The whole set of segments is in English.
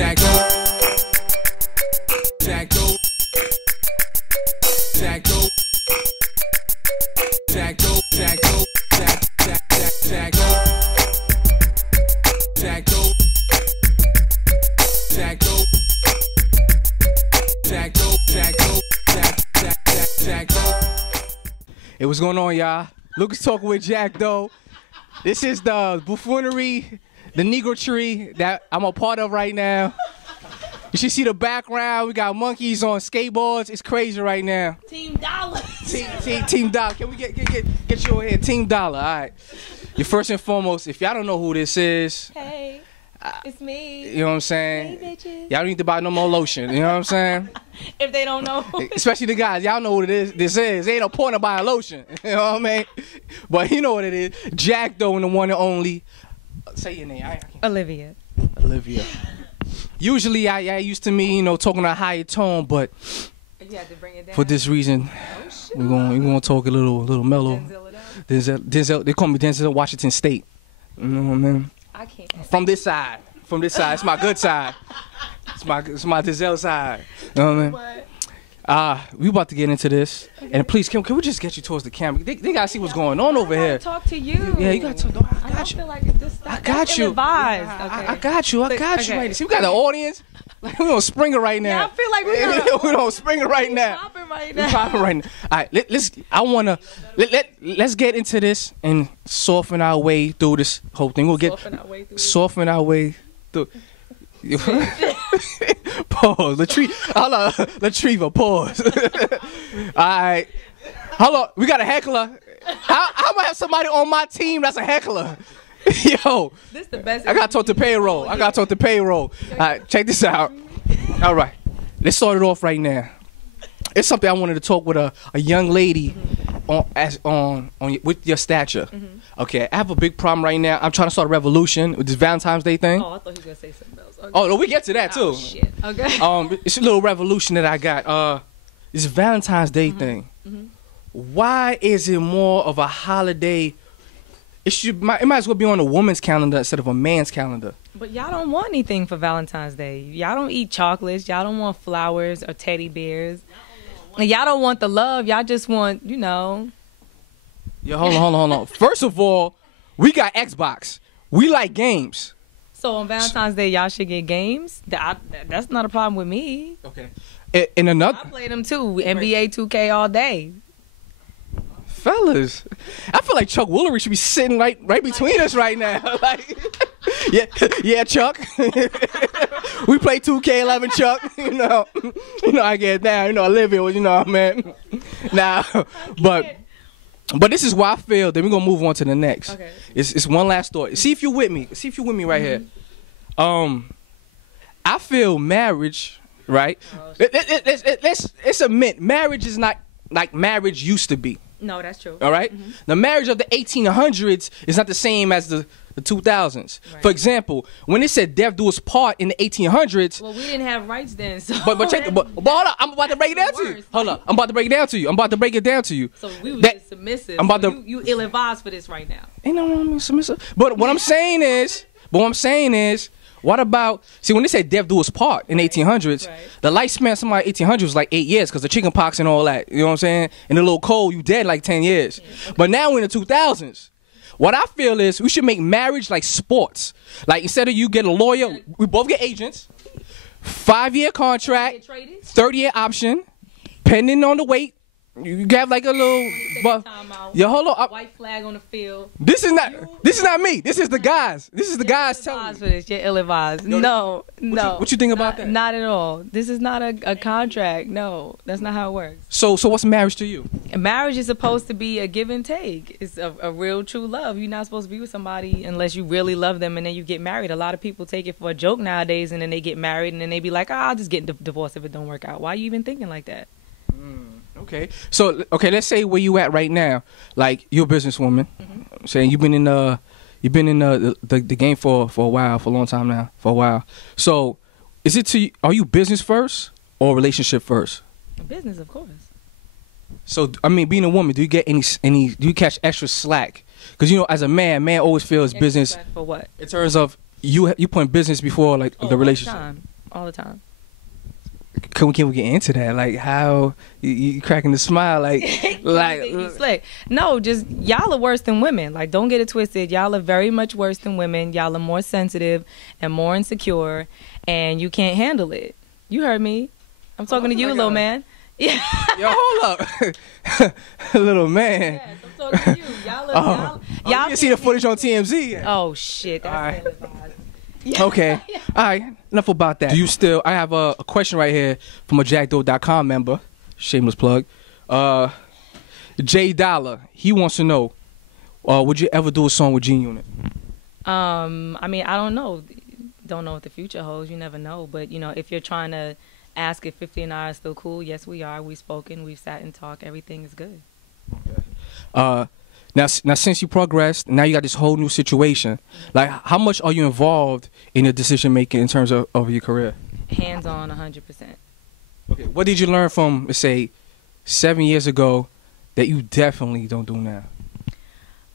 Jakk Doe. Jakk Doe. Jakk Doe. Jakk Doe. Jakk Doe. Jakk Doe. Jakk Doe. Jakk Doe. Jakk Doe. Jakk Doe. Jakk Doe. Hey, what's going on, y'all? Lucas talking with Jakk Doe. This is the buffoonery, the Negro tree that I'm a part of right now. You should see the background. We got monkeys on skateboards. It's crazy right now. Team Dollar. Team Dollar. Can we get you over here? Team Dollar. All right. You first and foremost, if y'all don't know who this is, Hey, it's me. you know what I'm saying? Hey, bitches. Y'all don't need to buy no more lotion. You know what I'm saying? If they don't know. Especially the guys. Y'all know what this is. Ain't no point of buying lotion. You know what I mean? But you know what it is. Jakk Doe and the one and only. Say your name. Olivia. Olivia. Usually I used to me, you know, talking a higher tone, but You had to bring it down. for this reason, we're gonna talk a little mellow. Denzel, they call me Denzel Washington State. You know what I mean? I can't. From this side, it's my good side. It's my Denzel side. You know what I mean? What? We about to get into this, and please, can we just get you towards the camera? They gotta see what's going on over here. Talk to you. Yeah, you gotta talk. No, I got you. feel like this stuff. I got you. Advised. I Okay. got you. I got you. Okay. Right. See, we got an audience. Like, we on Springer right now. Yeah, I feel like we're on Springer right now. popping right We now. popping right now. All right, let's get into this and soften our way through this whole thing. We'll get Soften our way through. Pause. Latriva, pause. All right. Hold on. We got a heckler. How am I have somebody on my team that's a heckler? Yo. This the best. I gotta talk to payroll. All right, check this out. All right. Let's start it off right now. It's something I wanted to talk with a young lady with your stature. Okay, I have a big problem right now. I'm trying to start a revolution with this Valentine's Day thing. Oh, I thought he was gonna say something else. Okay. Oh, no, we get to that too. Oh, shit. Okay. It's a little revolution that I got. This Valentine's Day thing. Why is it more of a holiday? It might as well be on a woman's calendar instead of a man's calendar. But y'all don't want anything for Valentine's Day. Y'all don't eat chocolates. Y'all don't want flowers or teddy bears. And y'all don't want the love. Y'all just want, you know. Yo, hold on. First of all, we got Xbox. We like games. So on Valentine's Day, y'all should get games. That's not a problem with me. Okay. In another, I play them too. NBA 2K all day. fellas, I feel like Chuck Woolery should be sitting right between us right now. Like, yeah, Chuck. We play 2K11, Chuck. You know, I get down. You know, Olivia, you know, man. Nah, but this is why I feel. Then we're gonna move on to the next. Okay. It's one last thought. See if you're with me. Right here. I feel marriage, right? Let's admit marriage is not like marriage used to be. No, that's true. All right? The marriage of the 1800s is not the same as the 2000s. Right. For example, when it said death do us part in the 1800s. Well, we didn't have rights then. So But hold up, I'm about to break it down to you. Hold up, I'm about to break it down to you. So we were just submissive. I'm about so you ill-advised for this right now. Ain't no wrong with submissive. But what I'm saying is, what about, see, when they say death do us part in the 1800s, the lifespan of somebody in the 1800s was like 8 years because the chicken pox and all that. You know what I'm saying? And the little cold, you dead like 10 years. Yeah, okay. But now we're in the 2000s. What I feel is we should make marriage like sports. Like instead of you get a lawyer, we both get agents, 5-year contract, 30-year option, pending on the weight. You have like a little, hold on. White flag on the field. This is not me. This is the guys. This is the guys telling me. For this. You're ill-advised. No. What you think about that? Not at all. This is not a contract. No, that's not how it works. So what's marriage to you? Marriage is supposed to be a give and take. It's a real true love. You're not supposed to be with somebody unless you really love them and then you get married. A lot of people take it for a joke nowadays and then they get married and then they be like, I'll just get divorced if it don't work out. Why are you even thinking like that? Okay, so let's say where you at right now. Like you're a businesswoman. Saying you've been in the game for a while, for a long time now, for a while. So, are you business first or relationship first? Business, of course. So I mean, being a woman, do you get any? Do you catch extra slack? Because as a man always feels business. For what? In terms of you putting business before like the relationship. all the time. Can we get into that? Like how you cracking the smile? Like You slick. No, just y'all are worse than women. Like, don't get it twisted. Y'all are very much worse than women. Y'all are more sensitive and more insecure, and you can't handle it. You heard me. I'm talking to you, little man. Yeah. Yo, hold up, little man. Yes, I'm talking to you. Y'all You can see the footage on TMZ. Oh shit, that's All right. ill-advised. Okay. All right. Enough about that. Do you still? I have a question right here from a JackDoe.com member. Shameless plug. Jay Dollar. He wants to know, would you ever do a song with G Unit? I mean, I don't know. Don't know what the future holds. You never know. But, you know, if you're trying to ask if 50 and I are still cool, yes, we are. We've spoken. We've sat and talked. Everything is good. Okay. Now since you progressed, now you got this whole new situation. Like, how much are you involved in the decision making in terms of your career? Hands on, 100%. Okay. What did you learn from, let's say, 7 years ago that you definitely don't do now?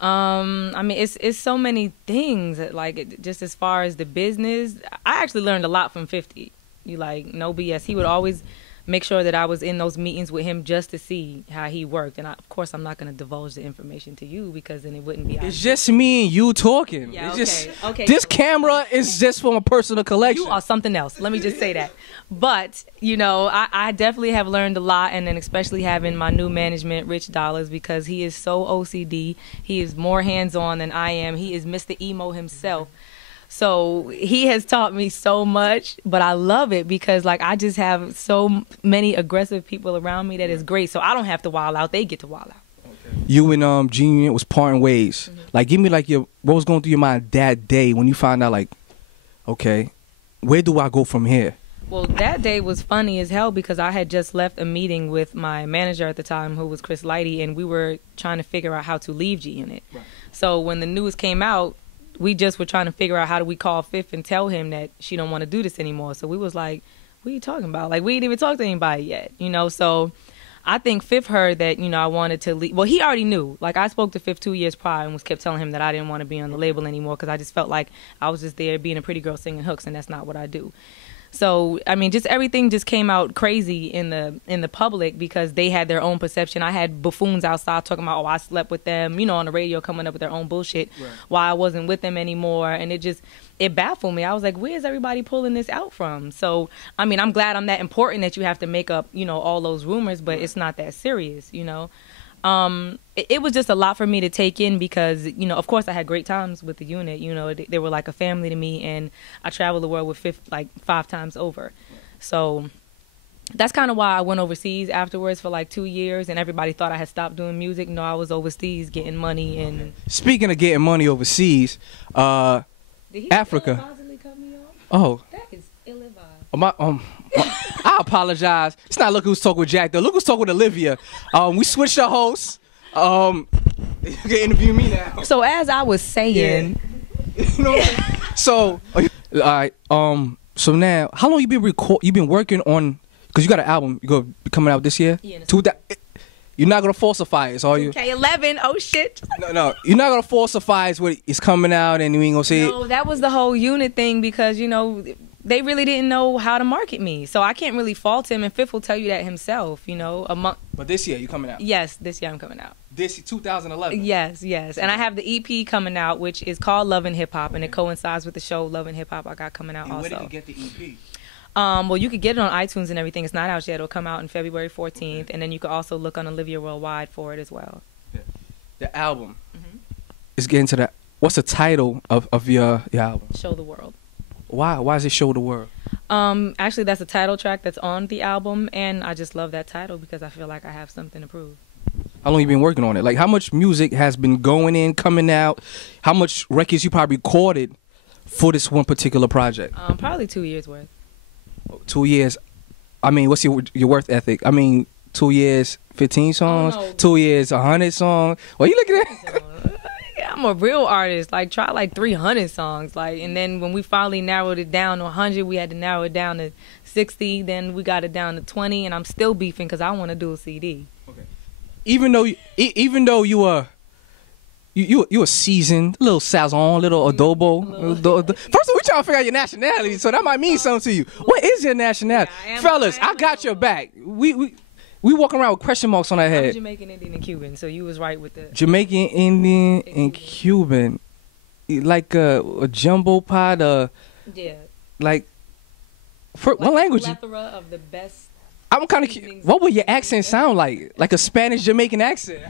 I mean, it's so many things. Like, just as far as the business, I actually learned a lot from 50. You like, no BS. He would always make sure that I was in those meetings with him just to see how he worked. And of course, I'm not going to divulge the information to you because then it wouldn't be. It's just me and you talking. Yeah, it's okay. This camera is just for my personal collection. You are something else. Let me just say that. But, you know, I definitely have learned a lot, and then especially having my new management, Rich Dollars, because he is so OCD. He is more hands-on than I am. He is Mr. Emo himself. So he has taught me so much, but I love it because, like, I just have so many aggressive people around me that is great. So I don't have to wild out. They get to wild out. Okay. You and G Unit was parting ways. Mm-hmm. Like, give me, like, what was going through your mind that day when you found out, like, okay, where do I go from here? Well, that day was funny as hell because I had just left a meeting with my manager at the time, who was Chris Lighty, and we were trying to figure out how to leave G Unit. Right. So when the news came out, we just were trying to figure out how do we call Fifth and tell him that she don't want to do this anymore. So we was like, what are you talking about? Like, we didn't even talk to anybody yet, you know? So I think Fifth heard that, you know, I wanted to leave. Well, he already knew. Like, I spoke to Fifth 2 years prior and kept telling him that I didn't want to be on the label anymore because I just felt like I was just there being a pretty girl singing hooks, and that's not what I do. So, I mean, just everything just came out crazy in the public because they had their own perception. I had buffoons outside talking about, oh, I slept with them, you know, on the radio, coming up with their own bullshit, right, while I wasn't with them anymore. And it baffled me. I was like, where's everybody pulling this out from? So, I mean, I'm glad I'm that important that you have to make up, you know, all those rumors, but it's not that serious, you know. It was just a lot for me to take in because, you know, of course I had great times with the unit. You know, they were like a family to me, and I traveled the world with Fifth like 5 times over. So that's kind of why I went overseas afterwards for like 2 years, and everybody thought I had stopped doing music. No, I was overseas getting money. And speaking of getting money overseas, Did he Africa. ill-advisedly cut me off? Oh. That is ill-advised. I apologize. It's not Look Who's Talking with Jakk Doe. Look Who's Talking with Olivia. We switched our hosts. You can interview me now. So as I was saying, yeah. You know what I mean? So, all right. So now, how long you been working on? Because you got an album. You gonna be coming out this year. Yeah. You're not gonna falsify it, are you? K11. Oh shit. No. You're not gonna falsify it when it's coming out, and you ain't gonna say it. No, that was the whole unit thing because, you know, they really didn't know how to market me. So I can't really fault him, and Fifth will tell you that himself, you know. But this year, you coming out? Yes, this year I'm coming out. This 2011? Yes. And I have the EP coming out, which is called Love and Hip Hop, and it coincides with the show Love and Hip Hop I got coming out also. Where did you get the EP? Well, you could get it on iTunes and everything. It's not out yet. It'll come out on February 14th, and then you could also look on Olivia Worldwide for it as well. Yeah. The album is getting to that. What's the title of your album? Show the World. Why does it Show the World? Actually, that's a title track that's on the album, and I just love that title because I feel like I have something to prove. How long you been working on it? Like, how much music has been going in, coming out? How much records you probably recorded for this one particular project? Probably 2 years worth. 2 years. I mean, what's your worth ethic? I mean, 2 years, 15 songs. 2 years, 100 songs. What you looking at? I'm a real artist. Like, try like 300 songs. Like, and then when we finally narrowed it down to 100, we had to narrow it down to 60. Then we got it down to 20, and I'm still beefing because I want to do a CD. Okay. Even though you you a seasoned, little sazon, little adobo. First of all, we trying to figure out your nationality, so that might mean something to you. What is your nationality, fellas? I got your back. We walking around with question marks on our head. I'm Jamaican, Indian, and Cuban, so you was right with the Jamaican, Indian, and Cuban, like a jumbo pot. Yeah. Like, what language? Plethora of the best. I'm kind of. What would your accent sound like? Like a Spanish Jamaican accent?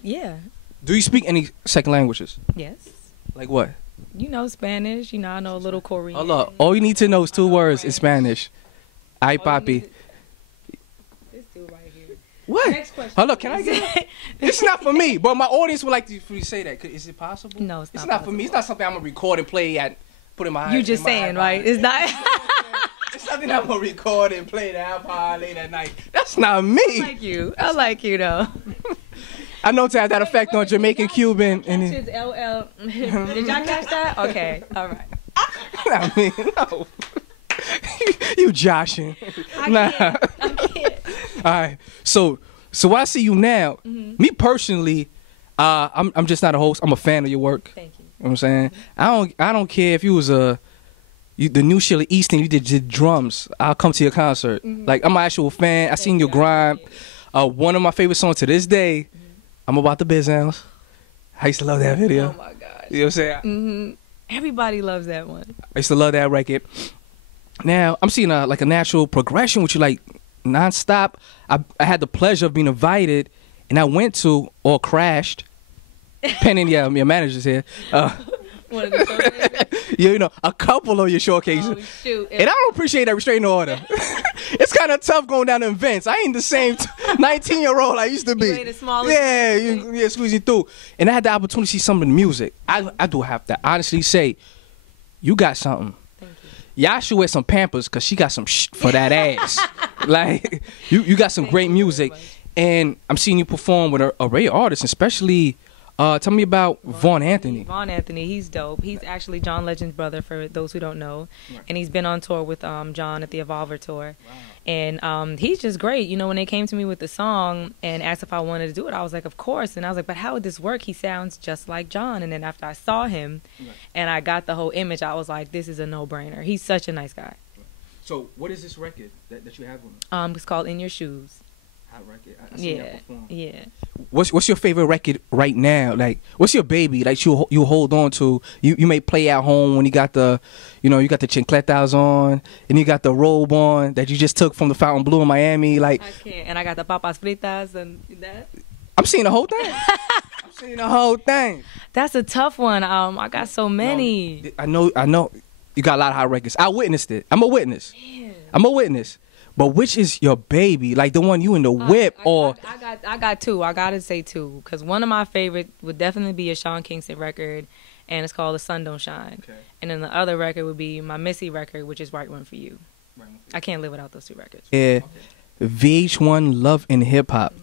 Yeah. Do you speak any second languages? Yes. Like what? You know Spanish. You know I know a little Korean. Hold up. All you need to know is 2 words in Spanish. Ay, papi. This dude right here. What? Next question. Hold up. Can I get it? It's not for me, but my audience would like to for you to say that. Is it possible? No, it's not. It's not for me. It's not something I'm gonna record and play at. Put in my. You just saying, right? It's not. It's something I'm gonna record and play the iPod late at night. That's not me. I like you though. I know to have that effect on Jamaican, Cuban, and. Did y'all catch that? Okay, all right. I mean, no. You joshing. I can't. All right. So when I see you now, me personally, I'm just not a host. I'm a fan of your work. Thank you. You know what I'm saying? I don't care if you was the new Shirley Easton, you did drums. I'll come to your concert. Like, I'm an actual fan. I seen your grind. One of my favorite songs to this day, I'm About the Business. I used to love that video. Oh my gosh. You know what I'm saying? Everybody loves that one. I used to love that record. Now, I'm seeing like a natural progression with you, like nonstop. I had the pleasure of being invited, and I went to or crashed. Pending, your manager's here. One of the showcases? You know, a couple of your showcases. Oh, shoot. And I don't appreciate that restraining order. It's kind of tough going down to events. I ain't the same 19-year-old I used to be. You ain't the smallest. Yeah, squeezing through. And I had the opportunity to see some of the music. I do have to honestly say, you got something. Thank you. Y'all should wear some Pampers because she got some for that ass. Like, you got some great music. And I'm seeing you perform with a array of artists, especially... tell me about Vaughn Anthony. Vaughn Anthony, he's dope. He's actually John Legend's brother, for those who don't know. Right. And he's been on tour with John at the Evolver tour. Wow. And he's just great. You know, when they came to me with the song and asked if I wanted to do it, I was like, of course. And I was like, but how would this work? He sounds just like John. And then after I saw him and I got the whole image, I was like, this is a no-brainer. He's such a nice guy. So what is this record that you have on? It's called In Your Shoes. Hot record. I seen that perform. Yeah. What's your favorite record right now? Like, what's your baby? Like, you hold on to. You may play at home when you got the, you got the chancletas on and you got the robe on that you just took from the Fountain Blue in Miami. Like, I can't. And I got the papas fritas and that. I'm seeing the whole thing. I'm seeing the whole thing. That's a tough one. I got so many. No, I know. You got a lot of hot records. I witnessed it. I'm a witness. Man. I'm a witness. But which is your baby? Like the one you in the whip or? I got 2. I gotta say 2 because one of my favorite would definitely be a Sean Kingston record, and it's called "The Sun Don't Shine." Okay. And then the other record would be my Missy record, which is "Right One for You." Right One for You. I can't live without those 2 records. Yeah. Okay. VH1 Love and Hip Hop.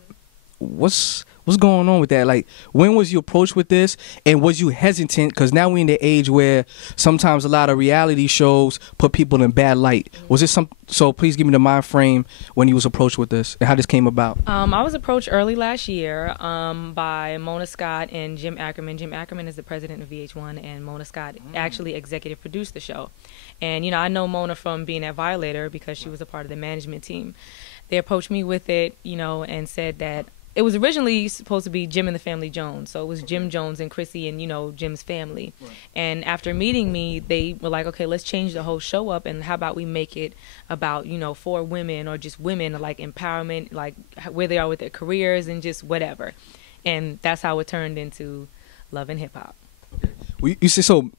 What's going on with that? Like, when was you approached with this, and was you hesitant? Because now we're in the age where sometimes a lot of reality shows put people in bad light. Was this so please give me the mind frame when you was approached with this and how this came about. I was approached early last year by Mona Scott and Jim Ackerman. Jim Ackerman is the president of VH1, and Mona Scott actually executive produced the show. And I know Mona from being at Violator because she was a part of the management team. They approached me with it, and said that it was originally supposed to be Jim and the Family Jones. So it was Jim Jones and Chrissy and, Jim's family. Right. And after meeting me, they were like, okay, let's change the whole show up. And how about we make it about, for women or just women, like empowerment, like where they are with their careers and just whatever. And that's how it turned into Love and Hip Hop. Okay. Well, you said so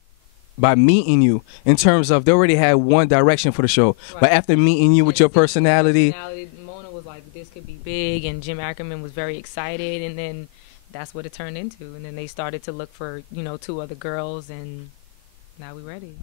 by meeting you, in terms of they already had one direction for the show. Right. But after meeting you with your personality Mona was like, this could be big, and Jim Ackerman was very excited, and then that's what it turned into. And then they started to look for 2 other girls, and now we're ready.